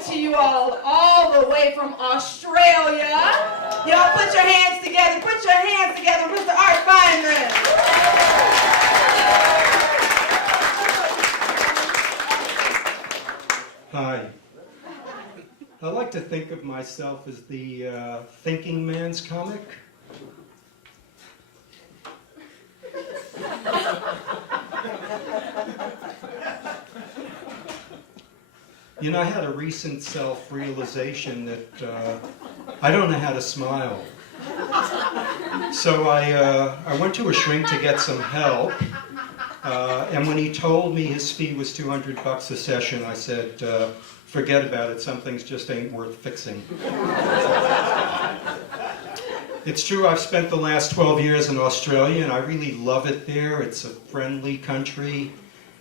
coming to you all the way from Australia. Y'all put your hands together, Mr. Art Feinman. Hi. I like to think of myself as the thinking man's comic. You know, I had a recent self-realization that I don't know how to smile. So I went to a shrink to get some help, and when he told me his fee was $200 a session, I said, forget about it, some things just ain't worth fixing. It's true, I've spent the last 12 years in Australia, and I really love it there. It's a friendly country.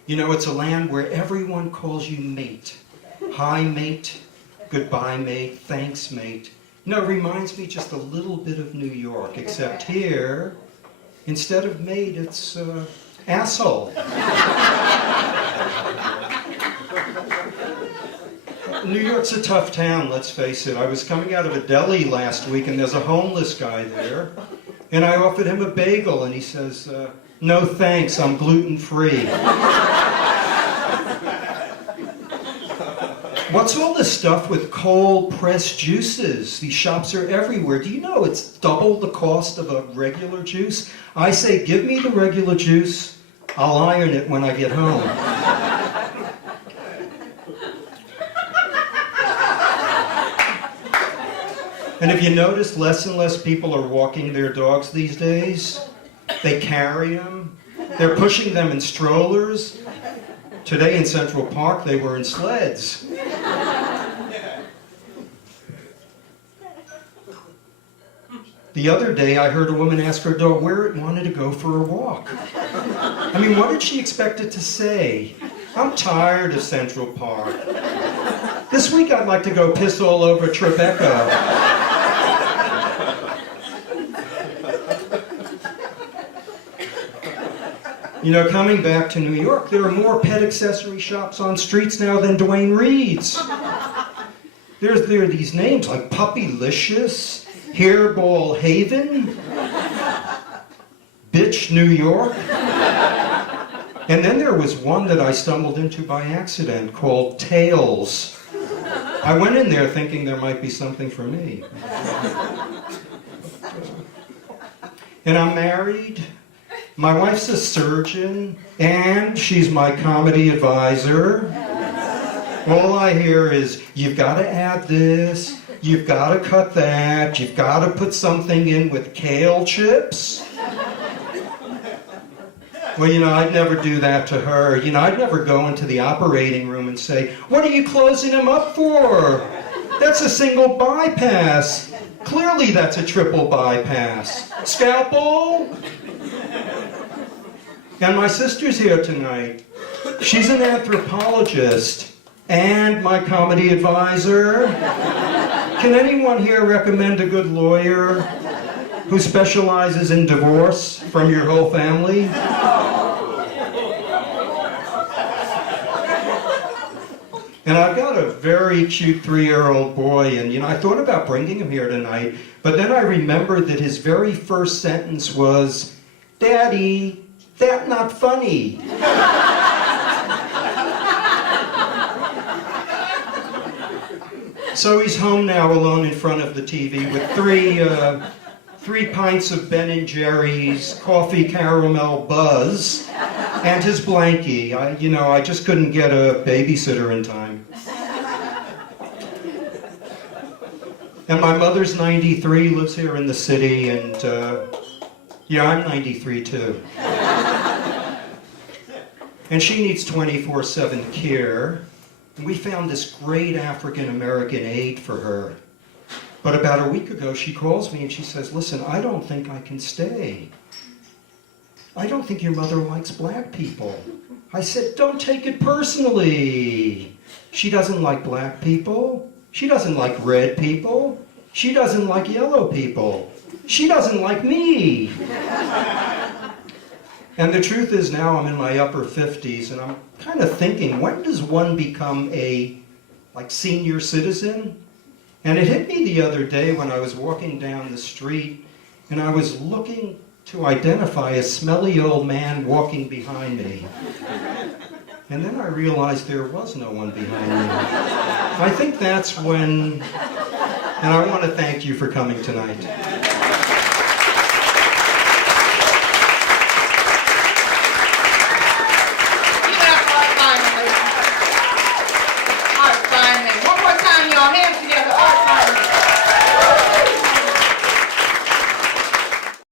You know, it's a land where everyone calls you mate. Hi, mate. Goodbye, mate. Thanks, mate. You know, it reminds me just a little bit of New York, except here, instead of mate, it's asshole. New York's a tough town, let's face it. I was coming out of a deli last week, and there's a homeless guy there, and I offered him a bagel, and he says, no thanks, I'm gluten-free. What's all this stuff with cold-pressed juices? These shops are everywhere. Do you know it's double the cost of a regular juice? I say, give me the regular juice, I'll iron it when I get home. And have you noticed less and less people are walking their dogs these days? They carry them. They're pushing them in strollers. Today in Central Park, they were in sleds. The other day, I heard a woman ask her dog where it wanted to go for a walk. I mean, what did she expect it to say? I'm tired of Central Park. This week, I'd like to go piss all over Tribeca. You know, coming back to New York, there are more pet accessory shops on streets now than Duane Reade's. There are these names like Puppylicious, Hairball Haven, Bitch New York. And then there was one that I stumbled into by accident called Tails. I went in there thinking there might be something for me. And I'm married. My wife's a surgeon, and she's my comedy advisor. All I hear is, you've got to add this, you've got to cut that, you've got to put something in with kale chips. Well, you know, I'd never do that to her. You know, I'd never go into the operating room and say, what are you closing him up for? That's a single bypass. Clearly that's a triple bypass. Scalpel? And my sister's here tonight. She's an anthropologist and my comedy advisor. Can anyone here recommend a good lawyer who specializes in divorce from your whole family? And I've got a very cute 3-year-old boy, and you know, I thought about bringing him here tonight, but then I remembered that his very first sentence was, Daddy, that not funny. So he's home now alone in front of the TV with three pints of Ben & Jerry's coffee caramel buzz and his blankie. I just couldn't get a babysitter in time. And my mother's 93, lives here in the city, and yeah, I'm 93 too. And she needs 24/7 care. And we found this great African-American aide for her. But about a week ago, she calls me and she says, listen, I don't think I can stay. I don't think your mother likes black people. I said, don't take it personally. She doesn't like black people. She doesn't like red people. She doesn't like yellow people. She doesn't like me. And the truth is now I'm in my upper 50s and I'm kind of thinking, when does one become a like senior citizen. And it hit me the other day when I was walking down the street and I was looking to identify a smelly old man walking behind me. And then I realized there was no one behind me. I think that's when, and I want to thank you for coming tonight.